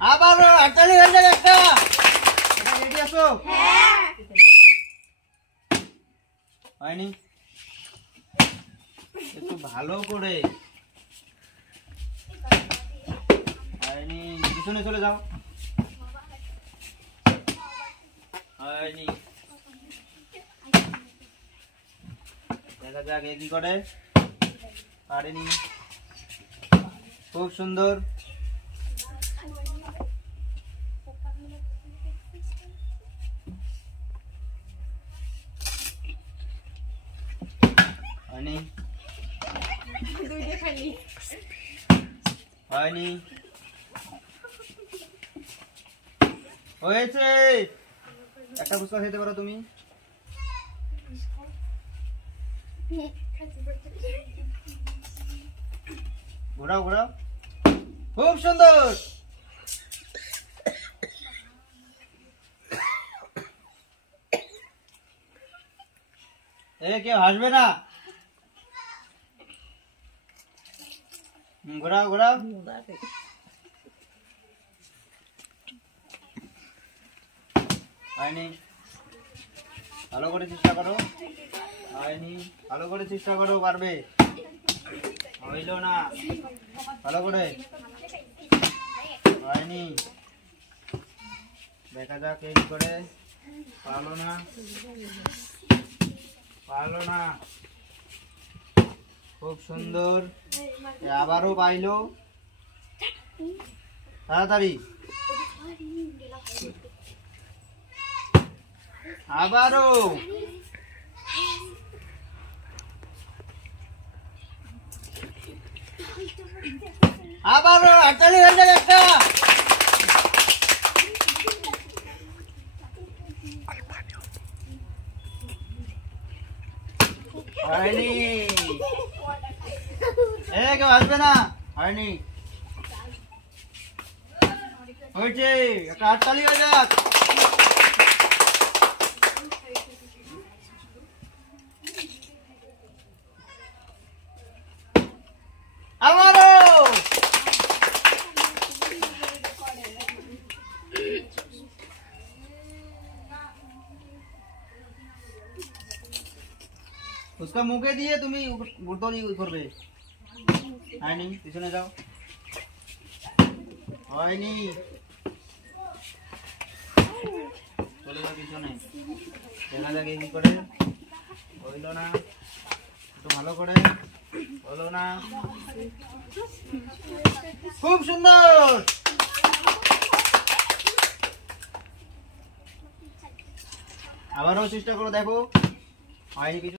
আবার হাততালি হয়ে যাবে একটা। রেডি আছো? হ্যাঁ। হয়নি? একটু ভালো করে। হয়নি, পিছনে চলে যাও। হয়নি, দেখা যাক কি করে। পারেনি, খুব সুন্দর। হয়নি, হয়নি, হয়েছে। একটা ফুচকা খেতে পারো তুমি। ঘোরাও ঘোরাও, খুব সুন্দর। কেউ হাসবে না। ঘোরাও ঘোরাও, হয়নি, ভালো করে চেষ্টা করো। হয়নি, ভালো করে চেষ্টা করো, পারবে। হইল না, ভালো করে। হয়নি, দেখা যাক কি করে। পারলো না, পারলো না। খুব সুন্দর, আবারও পাইলো। তাড়াতাড়ি, আবারও। আবারও হাততালি হয়ে যাবে একটা। হয়নি, কেউ আসবে না। হয়নি, হয়েছে। একটা হাততালি হয়ে যাক। আবারও। उसका मुखे दिए तुम्हें বোতল ইউজ করবে। হয়নি, পিছনে যাও। হয়নি, চলে যাও পিছনে। দেখা যাক কি করে। হইল না, একটু ভালো করে। হলো না, খুব সুন্দর। আবারও চেষ্টা করো, দেখো। হয়নি।